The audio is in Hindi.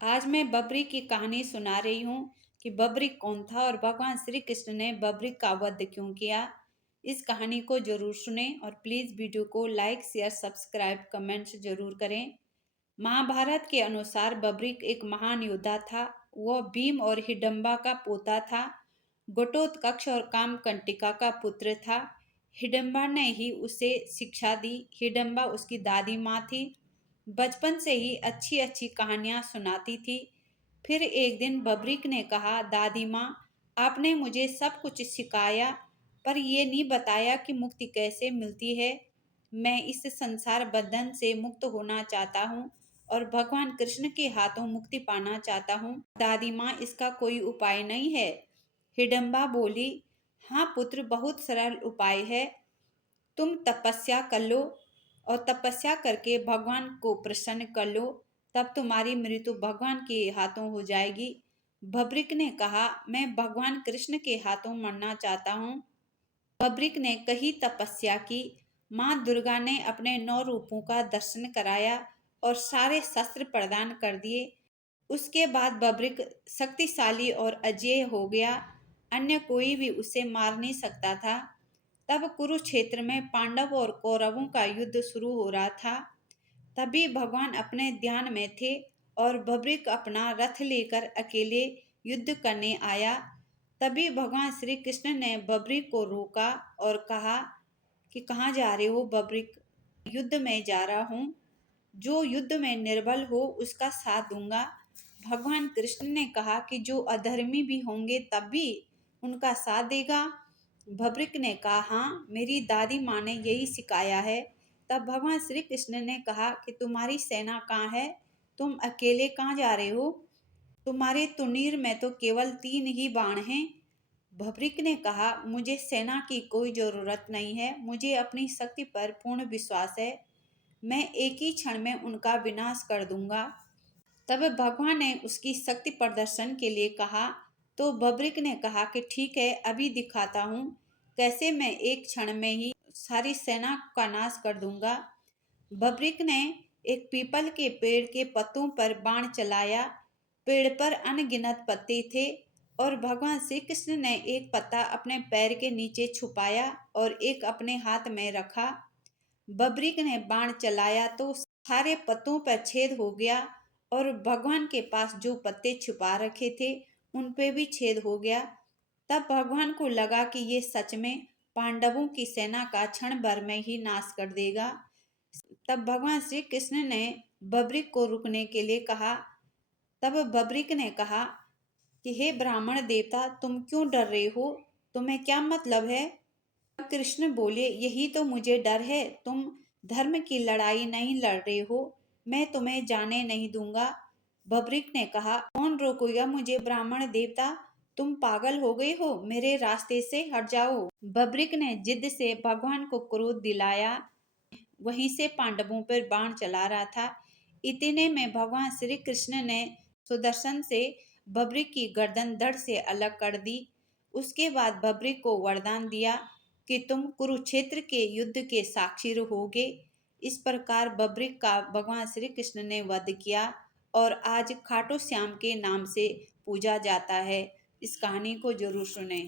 आज मैं बबरी की कहानी सुना रही हूँ कि बबरी कौन था और भगवान श्री कृष्ण ने बबरी का वध क्यों किया। इस कहानी को जरूर सुने और प्लीज वीडियो को लाइक शेयर सब्सक्राइब कमेंट्स जरूर करें। महाभारत के अनुसार बबरी एक महान योद्धा था। वह भीम और हिडम्बा का पोता था। घटोत्कच और कामकंटिका का पुत्र था। हिडम्बा ने ही उसे शिक्षा दी। हिडम्बा उसकी दादी माँ थी। बचपन से ही अच्छी अच्छी कहानियां सुनाती थी। फिर एक दिन बबरीक ने कहा, दादी माँ, आपने मुझे सब कुछ सिखाया पर ये नहीं बताया कि मुक्ति कैसे मिलती है। मैं इस संसार बंधन से मुक्त होना चाहता हूँ और भगवान कृष्ण के हाथों मुक्ति पाना चाहता हूँ। दादी माँ, इसका कोई उपाय नहीं है? हिडम्बा बोली, हाँ पुत्र, बहुत सरल उपाय है। तुम तपस्या कर लो और तपस्या करके भगवान को प्रसन्न कर लो, तब तुम्हारी मृत्यु भगवान के हाथों हो जाएगी। बब्रिक ने कहा, मैं भगवान कृष्ण के हाथों मरना चाहता हूँ। बब्रिक ने कही तपस्या की। माँ दुर्गा ने अपने 9 रूपों का दर्शन कराया और सारे शस्त्र प्रदान कर दिए। उसके बाद बब्रिक शक्तिशाली और अजेय हो गया। अन्य कोई भी उसे मार नहीं सकता था। तब कुरुक्षेत्र में पांडव और कौरवों का युद्ध शुरू हो रहा था। तभी भगवान अपने ध्यान में थे और बब्रिक अपना रथ लेकर अकेले युद्ध करने आया। तभी भगवान श्री कृष्ण ने बब्रिक को रोका और कहा कि कहाँ जा रहे हो बब्रिक? युद्ध में जा रहा हूँ। जो युद्ध में निर्बल हो उसका साथ दूंगा। भगवान कृष्ण ने कहा कि जो अधर्मी भी होंगे तब भी उनका साथ देगा। भब्रिक ने कहा, हाँ, मेरी दादी माँ ने यही सिखाया है। तब भगवान श्री कृष्ण ने कहा कि तुम्हारी सेना कहाँ है? तुम अकेले कहाँ जा रहे हो? तुम्हारे तुनीर में तो केवल 3 ही बाण हैं। भब्रिक ने कहा, मुझे सेना की कोई जरूरत नहीं है। मुझे अपनी शक्ति पर पूर्ण विश्वास है। मैं एक ही क्षण में उनका विनाश कर दूंगा। तब भगवान ने उसकी शक्ति प्रदर्शन के लिए कहा। तो बब्रिक ने कहा कि ठीक है, अभी दिखाता हूँ कैसे मैं एक क्षण में ही सारी सेना का नाश कर दूंगा। बब्रिक ने एक पीपल के पेड़ के पत्तों पर बाण चलाया। पेड़ पर अनगिनत पत्ते थे और भगवान श्री कृष्ण ने एक पत्ता अपने पैर के नीचे छुपाया और एक अपने हाथ में रखा। बब्रिक ने बाण चलाया तो सारे पत्तों पर छेद हो गया और भगवान के पास जो पत्ते छुपा रखे थे उन पे भी छेद हो गया। तब भगवान को लगा कि ये सच में पांडवों की सेना का क्षण भर में ही नाश कर देगा। तब भगवान श्री कृष्ण ने बब्रिक को रुकने के लिए कहा। तब बब्रिक ने कहा कि हे ब्राह्मण देवता, तुम क्यों डर रहे हो? तुम्हें क्या मतलब है? कृष्ण बोले, यही तो मुझे डर है। तुम धर्म की लड़ाई नहीं लड़ रहे हो। मैं तुम्हें जाने नहीं दूंगा। बब्रिक ने कहा, कौन रोकेगा मुझे ब्राह्मण देवता? तुम पागल हो गए हो? मेरे रास्ते से हट जाओ। बब्रिक ने जिद से भगवान को क्रोध दिलाया। वहीं से पांडवों पर बाण चला रहा था। इतने में भगवान श्री कृष्ण ने सुदर्शन से बब्रिक की गर्दन धड़ से अलग कर दी। उसके बाद बब्रिक को वरदान दिया कि तुम कुरुक्षेत्र के युद्ध के साक्षी रहोगे। इस प्रकार बब्रिक का भगवान श्री कृष्ण ने वध किया और आज खाटू श्याम के नाम से पूजा जाता है। इस कहानी को जरूर सुने।